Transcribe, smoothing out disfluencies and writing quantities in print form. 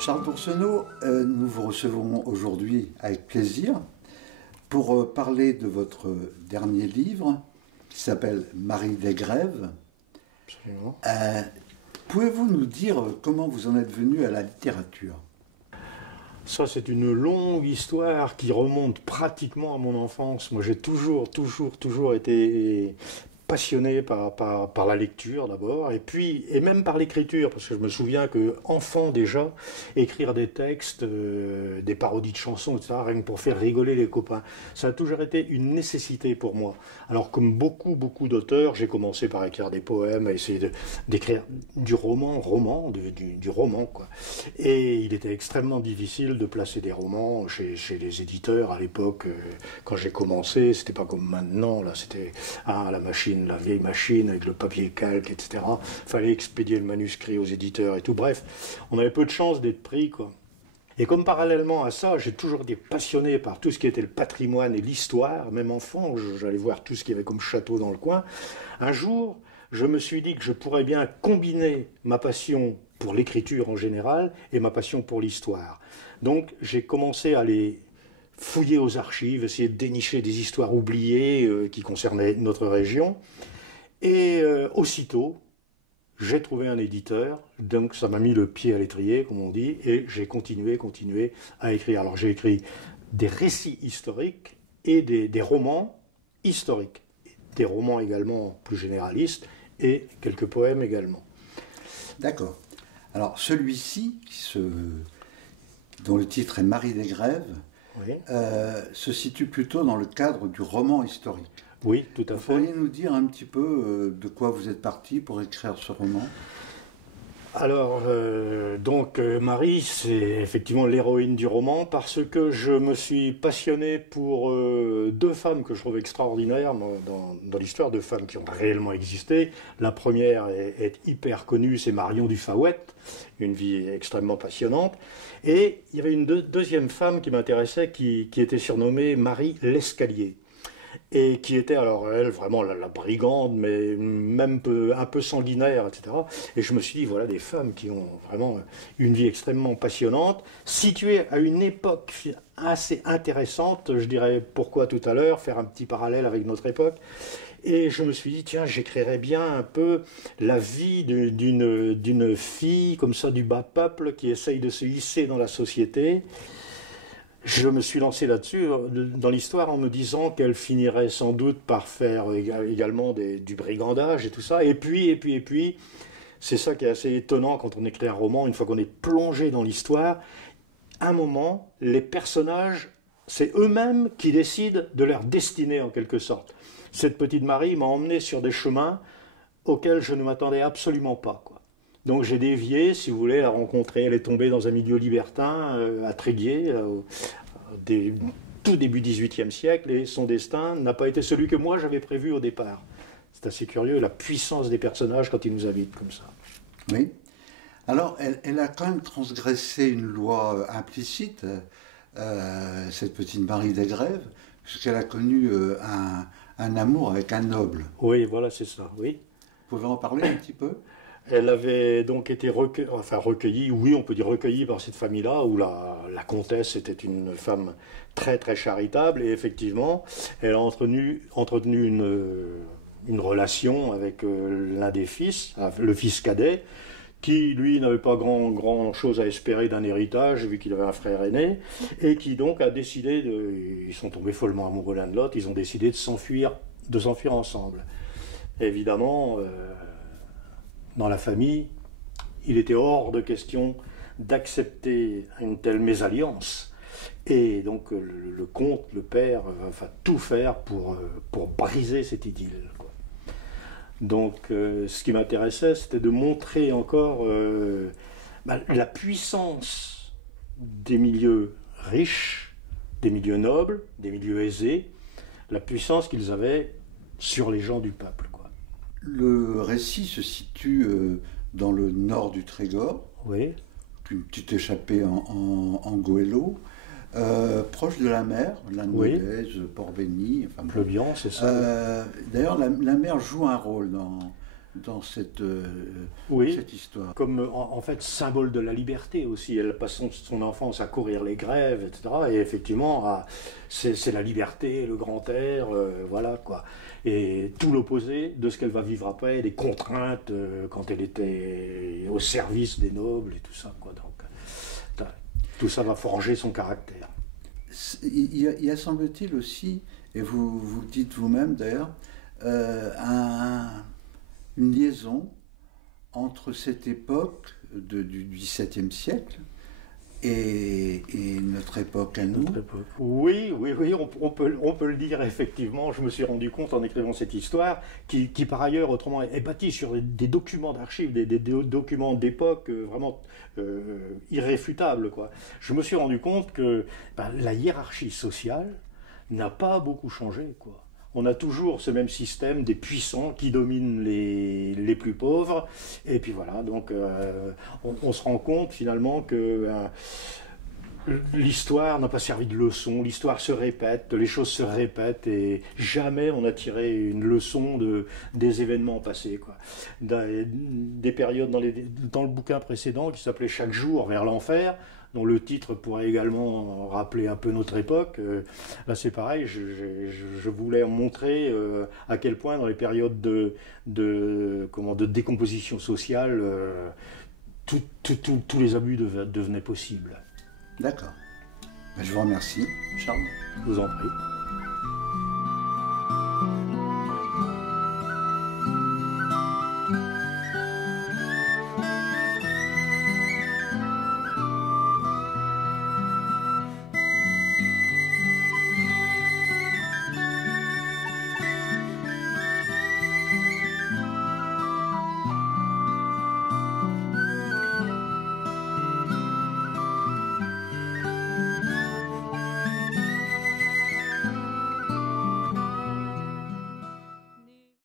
Charles Boursenault, nous vous recevons aujourd'hui avec plaisir pour parler de votre dernier livre qui s'appelle Marie Desgrèves. Absolument. Pouvez-vous nous dire comment vous en êtes venu à la littérature? Ça, c'est une longue histoire qui remonte pratiquement à mon enfance. Moi, j'ai toujours été passionné par la lecture d'abord, et même par l'écriture, parce que je me souviens que enfant déjà, écrire des textes, des parodies de chansons, etc., rien que pour faire rigoler les copains, ça a toujours été une nécessité pour moi. Alors comme beaucoup d'auteurs, j'ai commencé par écrire des poèmes, à essayer d'écrire du roman quoi. Et il était extrêmement difficile de placer des romans chez les éditeurs à l'époque. Quand j'ai commencé, c'était pas comme maintenant, là, c'était la vieille machine avec le papier calque, etc. Fallait expédier le manuscrit aux éditeurs et tout. Bref, on avait peu de chance d'être pris, quoi. Et comme parallèlement à ça, j'ai toujours été passionné par tout ce qui était le patrimoine et l'histoire. Même enfant, j'allais voir tout ce qu'il y avait comme château dans le coin. Un jour, je me suis dit que je pourrais bien combiner ma passion pour l'écriture en général et ma passion pour l'histoire. Donc, j'ai commencé à aller fouiller aux archives, essayer de dénicher des histoires oubliées qui concernaient notre région. Et aussitôt, j'ai trouvé un éditeur, donc ça m'a mis le pied à l'étrier, comme on dit, et j'ai continué à écrire. Alors j'ai écrit des récits historiques et des romans historiques, des romans également plus généralistes et quelques poèmes également. D'accord. Alors celui-ci, dont le titre est Marie Desgrèves, oui. Se situe plutôt dans le cadre du roman historique. Oui, tout à fait. Vous pourriez nous dire un petit peu de quoi vous êtes parti pour écrire ce roman? Alors, Marie, c'est effectivement l'héroïne du roman parce que je me suis passionné pour deux femmes que je trouve extraordinaires dans l'histoire, deux femmes qui ont réellement existé. La première est hyper connue, c'est Marion du Faouët, une vie extrêmement passionnante. Et il y avait une deuxième femme qui m'intéressait, qui était surnommée Marie l'Escalier. Et qui était, alors elle, vraiment la brigande, mais même un peu sanguinaire, etc. Et je me suis dit, voilà des femmes qui ont vraiment une vie extrêmement passionnante, situées à une époque assez intéressante, je dirais pourquoi tout à l'heure, faire un petit parallèle avec notre époque. Et je me suis dit, tiens, j'écrirais bien un peu la vie d'une fille, comme ça, du bas peuple, qui essaye de se hisser dans la société. Je me suis lancé là-dessus, dans l'histoire, en me disant qu'elle finirait sans doute par faire également du brigandage et tout ça. Et puis, c'est ça qui est assez étonnant quand on écrit un roman, une fois qu'on est plongé dans l'histoire, à un moment, les personnages, c'est eux-mêmes qui décident de leur destinée en quelque sorte. Cette petite Marie m'a emmené sur des chemins auxquels je ne m'attendais absolument pas, quoi. Donc j'ai dévié, si vous voulez, la rencontrer. Elle est tombée dans un milieu libertin à Tréguier, tout début XVIIIe siècle, et son destin n'a pas été celui que moi j'avais prévu au départ. C'est assez curieux, la puissance des personnages quand ils nous habitent comme ça. Oui. Alors, elle a quand même transgressé une loi implicite, cette petite Marie Desgrèves, puisqu'elle a connu un amour avec un noble. Oui, voilà, c'est ça, oui. Vous pouvez en parler un petit peu? Elle avait donc été recueillie, oui, on peut dire recueillie par cette famille-là, où la comtesse était une femme très charitable, et effectivement, elle a entretenu une relation avec l'un des fils, le fils cadet, qui, lui, n'avait pas grand chose à espérer d'un héritage, vu qu'il avait un frère aîné, et qui donc a décidé ils sont tombés follement amoureux l'un de l'autre, ils ont décidé de s'enfuir ensemble. Évidemment, dans la famille, il était hors de question d'accepter une telle mésalliance. Et donc le comte, le père, va tout faire pour briser cette idylle, quoi. Donc ce qui m'intéressait, c'était de montrer encore la puissance des milieux riches, des milieux nobles, des milieux aisés, la puissance qu'ils avaient sur les gens du peuple, quoi. Le récit se situe dans le nord du Trégor, oui. Une petite échappée en goélo, proche de la mer, Lannemezan, oui. Port-Béni, enfin, Pleubian, c'est ça. D'ailleurs, la mer joue un rôle dans cette, Oui, cette histoire. comme en fait symbole de la liberté aussi. Elle passe son enfance à courir les grèves, etc. Et effectivement, c'est la liberté, le grand air, voilà quoi. Et tout l'opposé de ce qu'elle va vivre après, des contraintes quand elle était au service des nobles et tout ça, quoi. Donc, tout ça va forger son caractère. Il y a semble-t-il aussi, et vous le dites vous-même d'ailleurs, euh, un- une liaison entre cette époque du XVIIe siècle et notre époque à nous. Notre époque. Oui, oui, oui, on peut le dire effectivement. Je me suis rendu compte en écrivant cette histoire, qui par ailleurs autrement est bâtie sur des documents d'archives, des documents d'époque vraiment irréfutables, quoi. Je me suis rendu compte que ben, la hiérarchie sociale n'a pas beaucoup changé, quoi. On a toujours ce même système des puissants qui dominent les plus pauvres. Et puis voilà, donc on se rend compte finalement que l'histoire n'a pas servi de leçon, l'histoire se répète, les choses se répètent et jamais on a tiré une leçon des événements passés, quoi. Des périodes dans le bouquin précédent qui s'appelait Chaque jour vers l'enfer, dont le titre pourrait également rappeler un peu notre époque. Là c'est pareil, je voulais montrer à quel point dans les périodes de décomposition sociale, tous les abus devenaient possibles. D'accord. Ben, je vous remercie, Charles. Je vous en prie.